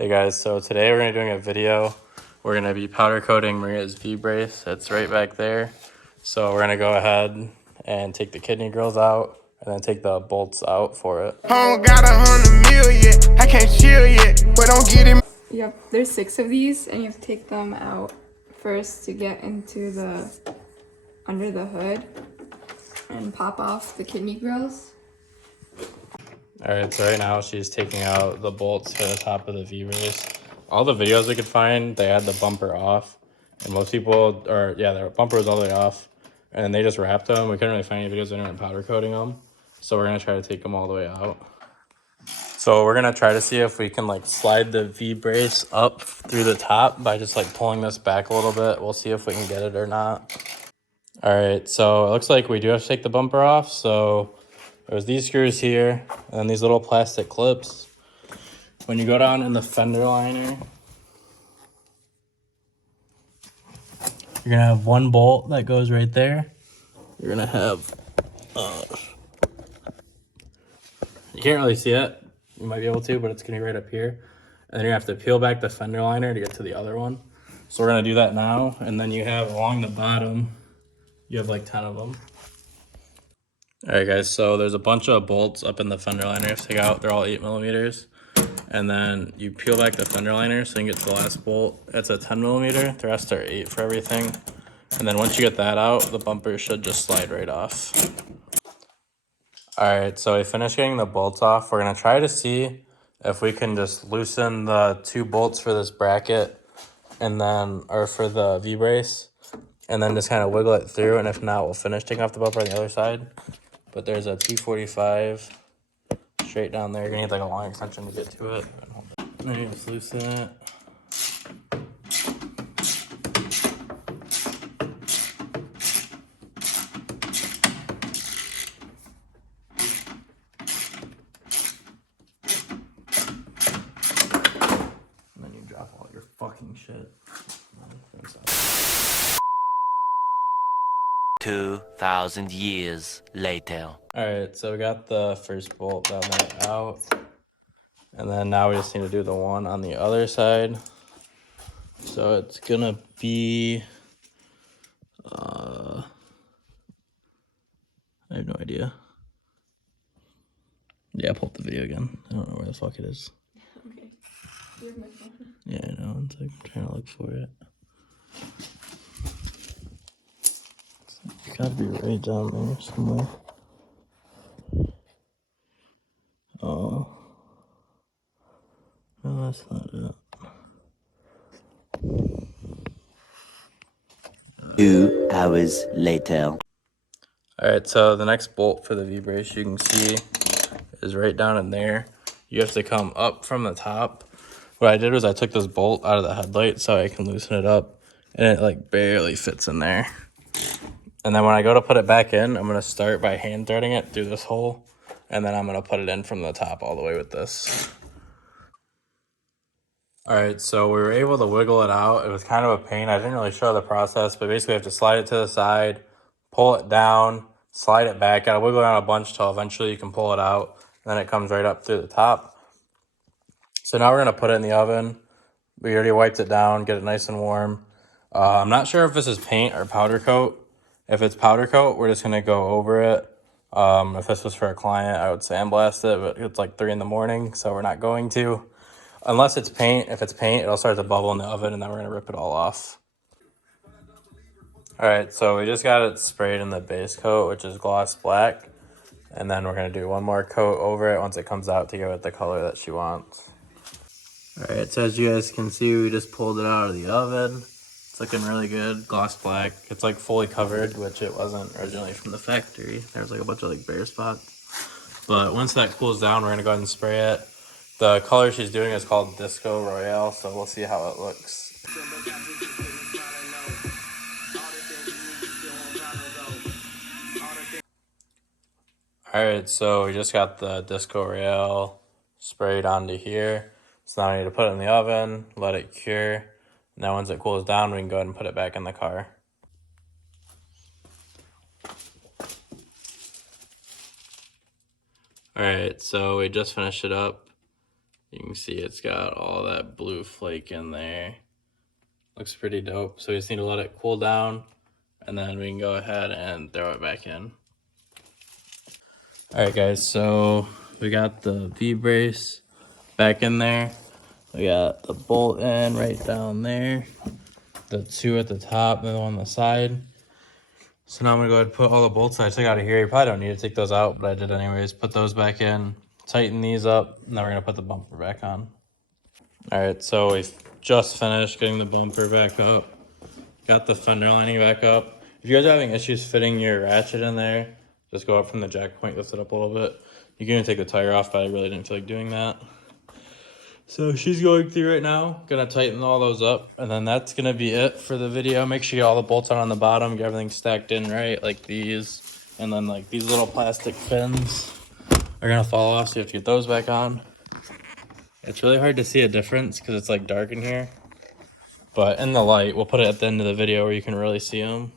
Hey guys, so today we're going to be doing a video. We're going to be powder coating Maria's V-brace. It's right back there. So we're going to go ahead and take the kidney grills out and then take the bolts out for it. I don't got 100 million, I can't chill yet, but don't get him. Yep, there's 6 of these and you have to take them out first to get into the under the hood and pop off the kidney grills. Alright, so right now she's taking out the bolts for the top of the V-brace. All the videos we could find, they had the bumper off. And most people, the bumper was all the way off. And then they just wrapped them. We couldn't really find any videos of anyone powder coating them. So we're going to try to take them all the way out. So we're going to try to see if we can like slide the V-brace up through the top by just like pulling this back a little bit. We'll see if we can get it or not. Alright, so it looks like we do have to take the bumper off. So there's these screws here and then these little plastic clips. When you go down in the fender liner, you're gonna have one bolt that goes right there. You're gonna have, you can't really see it. You might be able to, but it's gonna be right up here. And then you have to peel back the fender liner to get to the other one. So we're gonna do that now. And then you have along the bottom, you have like 10 of them. All right guys, so there's a bunch of bolts up in the fender liner you have to take out. They're all 8mm. And then you peel back the fender liner so you can get to the last bolt. It's a 10mm. The rest are 8 for everything. And then once you get that out, the bumper should just slide right off. All right, so we finished getting the bolts off. We're gonna try to see if we can just loosen the 2 bolts for this bracket and then, or for the V-brace, and then just kind of wiggle it through. And if not, we'll finish taking off the bumper on the other side. But there's a T45 straight down there. You're gonna need like a long extension to get to it. And then you just loosen it. And then you drop all your fucking shit. 2,000 years later. Alright, so we got the first bolt down there out. And then now we just need to do the one on the other side. So it's gonna be, I have no idea. Yeah, pull up the video again. I don't know where the fuck it is. Okay. You have my phone. Yeah, I know. It's like I'm trying to look for it. It's gotta be right down there somewhere. Oh. No, that's not it. 2 hours later. Alright, so the next bolt for the V-brace you can see is right down in there. You have to come up from the top. What I did was I took this bolt out of the headlight so I can loosen it up, and it like barely fits in there. And then when I go to put it back in, I'm gonna start by hand threading it through this hole, and then I'm gonna put it in from the top all the way with this. Alright, so we were able to wiggle it out. It was kind of a pain. I didn't really show the process, but basically you have to slide it to the side, pull it down, slide it back. Gotta wiggle around a bunch till eventually you can pull it out. And then it comes right up through the top. So now we're gonna put it in the oven. We already wiped it down, get it nice and warm. I'm not sure if this is paint or powder coat. If it's powder coat, we're just gonna go over it. If this was for a client, I would sandblast it, but it's like 3 in the morning, so we're not going to. Unless it's paint. If it's paint, it'll start to bubble in the oven, and then we're gonna rip it all off. All right, so we just got it sprayed in the base coat, which is gloss black. And then we're gonna do one more coat over it once it comes out to give it the color that she wants. All right, so as you guys can see, we just pulled it out of the oven. It's looking really good, gloss black. It's like fully covered, which it wasn't originally from the factory. There's like a bunch of like bare spots. But once that cools down, we're gonna go ahead and spray it. The color she's doing is called Disco Royale, so we'll see how it looks. Alright, so we just got the Disco Royale sprayed onto here. So now we need to put it in the oven, let it cure. And then once it cools down, we can go ahead and put it back in the car. Alright, so we just finished it up. You can see it's got all that blue flake in there. Looks pretty dope. So we just need to let it cool down, and then we can go ahead and throw it back in. All right, guys, so we got the V-brace back in there. We got the bolt in right down there, the two at the top, and the one on the side. So now I'm gonna go ahead and put all the bolts I took out of here. You probably don't need to take those out, but I did anyways. Put those back in, tighten these up, and then we're gonna put the bumper back on. All right, so we just finished getting the bumper back up. Got the fender lining back up. If you guys are having issues fitting your ratchet in there, just go up from the jack point, lift it up a little bit. You can even take the tire off, but I really didn't feel like doing that. So she's going through right now, gonna tighten all those up, and then that's gonna be it for the video. Make sure you get all the bolts on the bottom, get everything stacked in right, like these, and then like these little plastic pins are gonna fall off, so you have to get those back on. It's really hard to see a difference because it's like dark in here, but in the light, we'll put it at the end of the video where you can really see them.